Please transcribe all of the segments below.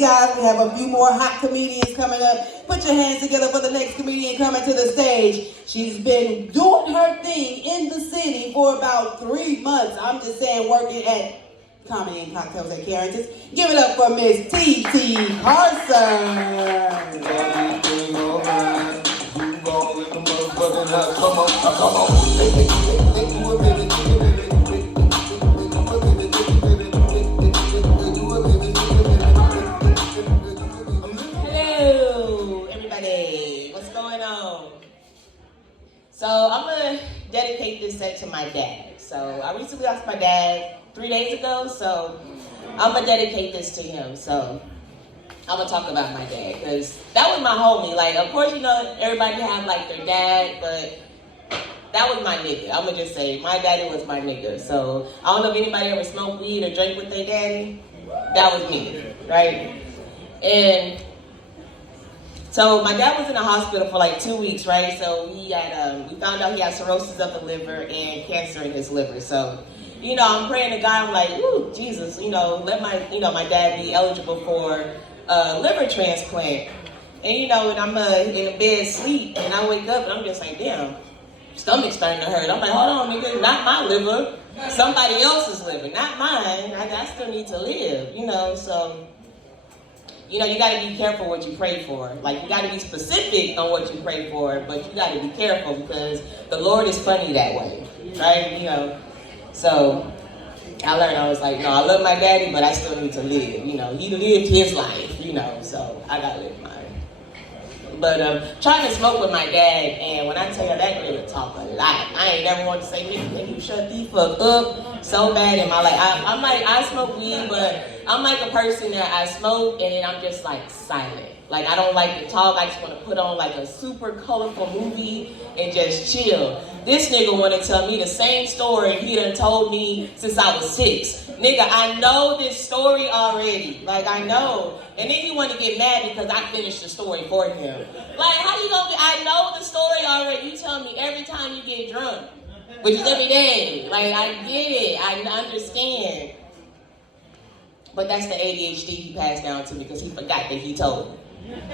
guys, we have a few more hot comedians coming up. Put your hands together for the next comedian coming to the stage. She's been doing her thing in the city for about 3 months. I'm just saying, working at Comedy and Cocktails at Carrington's. Give it up for Miss T.T. Carson. Come on. Hello, everybody. What's going on? So I'm going to dedicate this set to my dad. So I recently lost my dad 3 days ago, so I'm going to dedicate this to him. So I'm going to talk about my dad, because that was my homie. Like, of course, you know, everybody have, like, their dad, but that was my nigga. I'm going to just say, my daddy was my nigga. So I don't know if anybody ever smoked weed or drank with their daddy. That was me, right? And so my dad was in the hospital for like 2 weeks, right? So he had, we found out he had cirrhosis of the liver and cancer in his liver. So, you know, I'm praying to God, I'm like, ooh, Jesus, you know, let my dad be eligible for liver transplant. And, you know, and I'm in the bed asleep, and I wake up, and I'm just like, damn, stomach's starting to hurt. I'm like, hold on, nigga, not my liver. Somebody else's liver, not mine. I still need to live, you know, so, you know, you got to be careful what you pray for. Like, you got to be specific on what you pray for, but you got to be careful, because the Lord is funny that way, right? You know, so I learned, I was like, no, I love my daddy, but I still need to live. You know, he lived his life, you know, so I got to live mine. But trying to smoke with my dad, and when I tell you that nigga talk a lot, I ain't never want to say, nigga, can you shut the fuck up so bad in my life. I'm like, I smoke weed, but I'm like a person that I smoke, and then I'm just like silent. Like, I don't like to talk. I just want to put on like a super colorful movie and just chill. This nigga want to tell me the same story he done told me since I was 6. Nigga, I know this story already. Like, I know. And then he want to get mad because I finished the story for him. Like, how you gonna I know the story already. You tell me every time you get drunk, which is every day. Like, I get it. I understand. But that's the ADHD he passed down to me, because he forgot that he told me.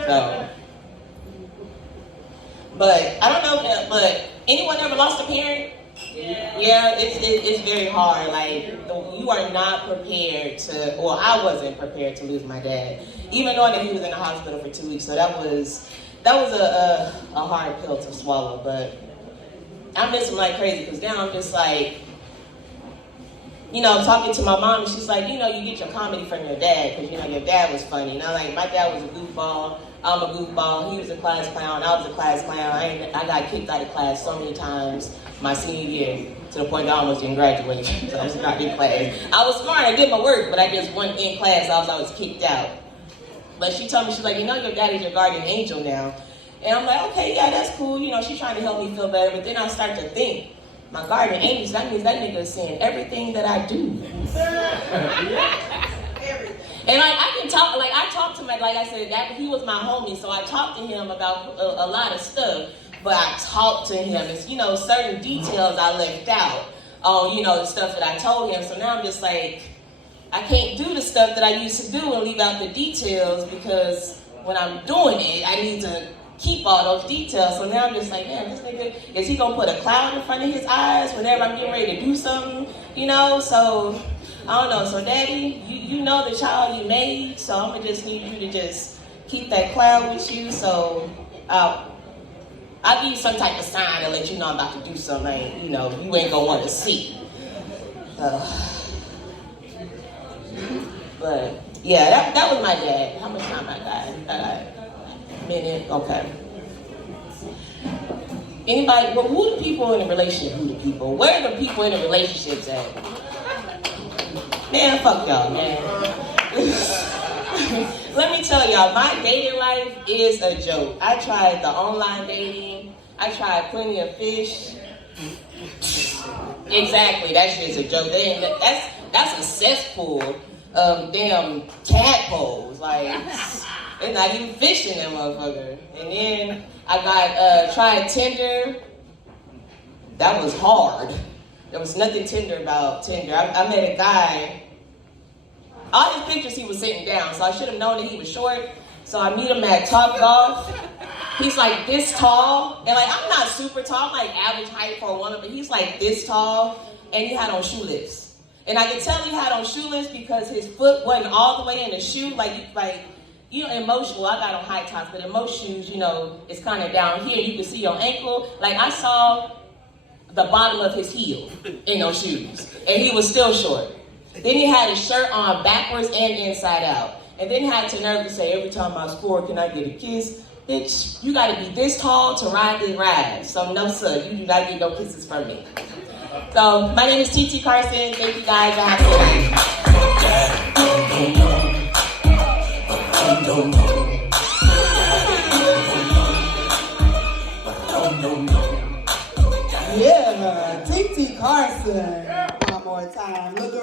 So, but I don't know, but anyone ever lost a parent? Yeah, it's very hard. Like, you are not prepared to, or I wasn't prepared to lose my dad, even knowing that he was in the hospital for 2 weeks. So that was a hard pill to swallow. But I miss him like crazy, because now I'm just like, you know, talking to my mom, and she's like, you know, you get your comedy from your dad, because, you know, your dad was funny. And I'm like, my dad was a goofball. I'm a goofball. He was a class clown. I was a class clown. I got kicked out of class so many times my senior year, to the point that I almost didn't graduate. So I was not in class. I was smart. I did my work, but I just wasn't in class. I was always kicked out. But she told me, she's like, you know, your daddy's your guardian angel now. And I'm like, okay, yeah, that's cool. You know, she's trying to help me feel better. But then I start to think, my guardian angel, that means that nigga is seeing everything that I do. And like, I talked to my, like I said, that he was my homie, so I talked to him about a lot of stuff. But I talked to him, and, you know, certain details I left out on, you know, the stuff that I told him. So now I'm just like, I can't do the stuff that I used to do and leave out the details, because when I'm doing it, I need to keep all those details. So now I'm just like, man, this nigga, is he gonna put a cloud in front of his eyes whenever I'm getting ready to do something, you know? So, I don't know. So, Daddy, you know the child you made, so I'm gonna just need you to just keep that cloud with you. So, I'll give you some type of sign to let you know I'm about to do something, you know, you ain't gonna want to see. But, yeah, that was my dad. How much time I got? Minute, okay. Anybody, well, who are the people in a relationship? Who the people? Where are the people in the relationships at? Man, fuck y'all, man. Let me tell y'all, my dating life is a joke. I tried the online dating. I tried Plenty of Fish. Exactly, that's just a joke. That's a cesspool of damn tadpoles. Like, they're not even fishing that motherfucker. And then I got tried Tinder. That was hard. There was nothing tender about Tinder. I met a guy all his pictures he was sitting down, so I should have known that he was short. So I meet him at Top Golf. He's like this tall, and like I'm not super tall, I'm like average height for a woman, but he's like this tall, and he had on shoe lifts. And I could tell he had on shoe lifts because his foot wasn't all the way in the shoe, like you know, in most, well, I got on high tops, but in most shoes, you know, it's kind of down here. You can see your ankle. Like I saw the bottom of his heel in those shoes, and he was still short. Then he had his shirt on backwards and inside out. And then had to nerve to say, every time I score, can I get a kiss? Bitch, you gotta be this tall to ride this ride. So no, sir, you do not get no kisses from me. So my name is TT Carson. Thank you guys for having me. Yeah, TT Carson. One more time. Look